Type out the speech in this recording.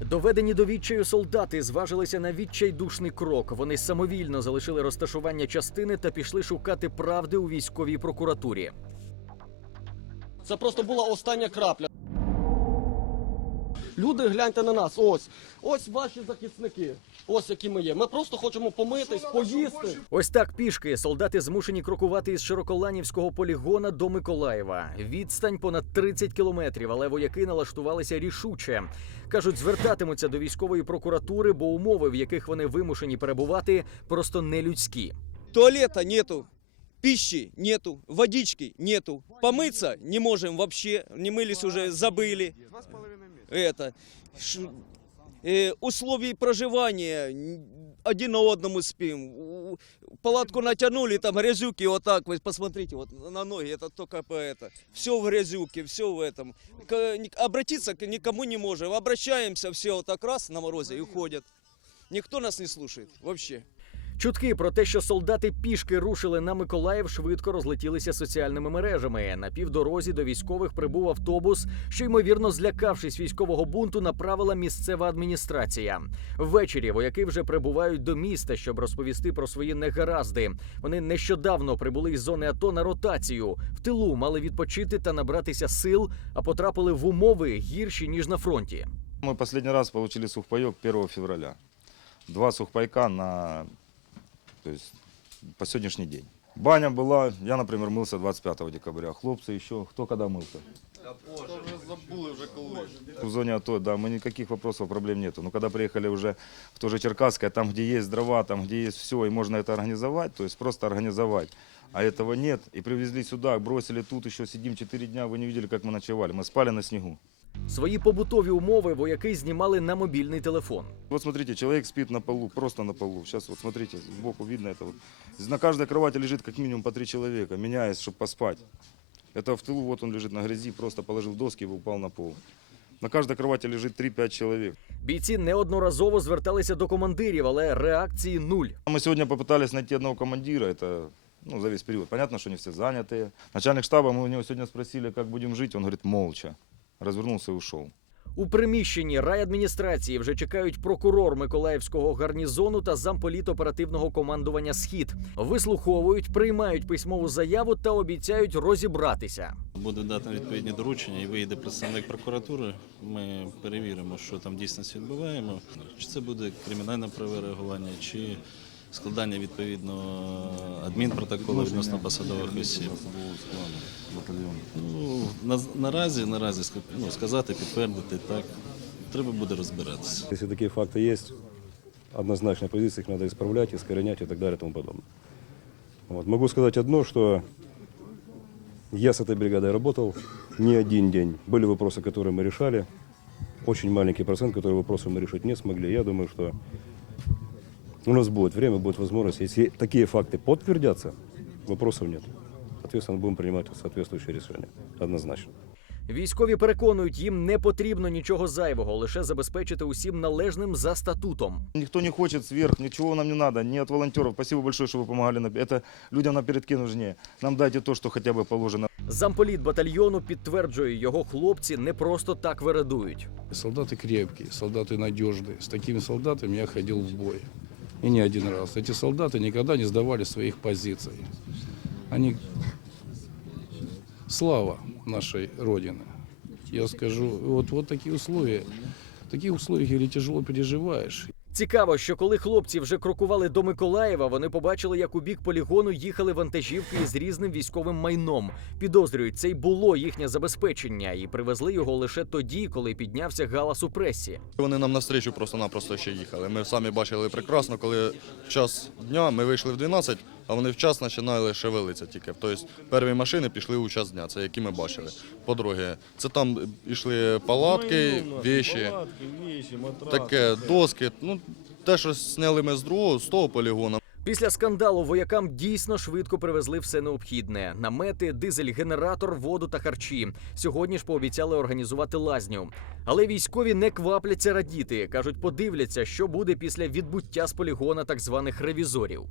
Доведені до відчаю солдати зважилися на відчайдушний крок. Вони самовільно залишили розташування частини та пішли шукати правди у військовій прокуратурі. Це просто була остання крапля. Люди, гляньте на нас. Ось. Ось ваші захисники. Ось які ми є. Ми просто хочемо помитись, поїсти. Ось так пішки солдати змушені крокувати із Широколанівського полігона до Миколаєва. Відстань понад 30 кілометрів, але вояки налаштувалися рішуче. кажуть, звертатимуться до військової прокуратури, бо умови, в яких вони вимушені перебувати, просто нелюдські. Туалета нету, пищи нету, водички нету. Помыться не можем вообще, не мылись уже, забыли. Это. ш- э, условий проживания один на одному спим. У- Палатку натянули, там грязюки вот так, вот посмотрите, вот на ноги, это только по это. Все в грязюке, все в этом. К- обратиться к никому не можем. Обращаемся, все вот так раз на морозе и уходят. Никто нас не слушает вообще. Чутки про те, що солдати пішки рушили на Миколаїв, швидко розлетілися соціальними мережами. На півдорозі до військових прибув автобус, що ймовірно, злякавшись військового бунту, направила місцева адміністрація. Ввечері вояки вже прибувають до міста, щоб розповісти про свої негаразди. Вони нещодавно прибули із зони АТО на ротацію. В тилу мали відпочити та набратися сил, а потрапили в умови гірші ніж на фронті. Мы последний раз получили сухпайок 1 февраля. Два сухпайка на, то есть, по сегодняшний день. Баня была, я, например, мылся 25 декабря. Хлопцы еще, кто когда мылся? В зоне АТО, да, мы никаких вопросов, проблем нету. Но когда приехали уже в то же Черкасское, там, где есть дрова, там, где есть все, и можно это организовать, то есть просто организовать. А этого нет. И привезли сюда, бросили тут, еще сидим 4 дня, вы не видели, как мы ночевали. Мы спали на снегу. Свої побутові умови вояки знімали на мобільний телефон. Вот смотрите, человек спит на полу, просто на полу. Сейчас вот смотрите, сбоку видно это вот. На каждой кровати лежит как минимум по три человека, меняясь, чтобы поспать. Это в тылу, вот он лежит на грязи, просто положил доски и упал на пол. На каждой кровати лежит 3-5 человек. Бійці неодноразово зверталися до командирів, але реакції нуль. Мы сегодня попытались найти одного командира, это ну, за весь период. Понятно, что они все занятые. Начальник штаба, мы у него сегодня спросили, как будем жить, он говорит, молча. Развернулся и ушел. У приміщенні райадміністрації вже чекають прокурор Миколаївського гарнізону та замполіт оперативного командування Схід. Вислуховують, приймають письмову заяву та обіцяють розібратися. Буде дати відповідні доручення і вийде представник прокуратури. Ми перевіримо, що там дійсно відбуваємо. Чи це буде кримінальне правове чи складання відповідного адмінпротоколу відносно посадових осіб. Ну, на, наразі, наразі ска- ну, сказати, підтвердити так. Треба буде розбиратися. Если такие факты есть, однозначно позиции их надо исправлять, искоренять и так далее и тому подобное. Вот. Могу сказать одно, что я с этой бригадой работал не один день. Были вопросы, которые мы решали. Очень маленький процент, которые вопросы мы решить не смогли. Я думаю, что у нас будет время, будет возможность. Если такие факты подтвердятся, вопросов нет. Соответственно, будем принимать соответствующие решения. Однозначно. Військові переконують, їм не потрібно нічого зайвого, лише забезпечити усім належним за статутом. Никто не хочет сверх, ничего нам не надо, не от волонтеров. Спасибо большое, что вы помогали. на- Это людям на передке нужнее. Нам дайте то, что хотя бы положено. Замполіт батальйону підтверджує, його хлопці не просто так вирадують. Солдаты крепкие, солдаты надежные. С такими солдатами я ходил в бой. И не один раз. Эти солдаты никогда не сдавали своих позиций. Они слава нашей Родины. Я скажу, вот, вот такие условия. В таких условиях или тяжело переживаешь, Цікаво, що коли хлопці вже крокували до Миколаєва, вони побачили, як у бік полігону їхали вантажівки із різним військовим майном. Підозрюють, це й було їхнє забезпечення, і привезли його лише тоді, коли піднявся галас у пресі. Вони нам навстрічу просто-напросто ще їхали. Ми самі бачили прекрасно, коли час дня ми вийшли в 12, а вони в час починали шевелитися тільки. Тобто перві машини пішли у час дня, це які ми бачили. По-друге, це там йшли палатки, віші, таке, доски. Ну, те, що зняли ми з другого, з того полігону, Після скандалу воякам дійсно швидко привезли все необхідне: намети, дизель-генератор, воду та харчі. Сьогодні ж пообіцяли організувати лазню. Але військові не квапляться радіти. кажуть, подивляться, що буде після відбуття з полігона так званих ревізорів.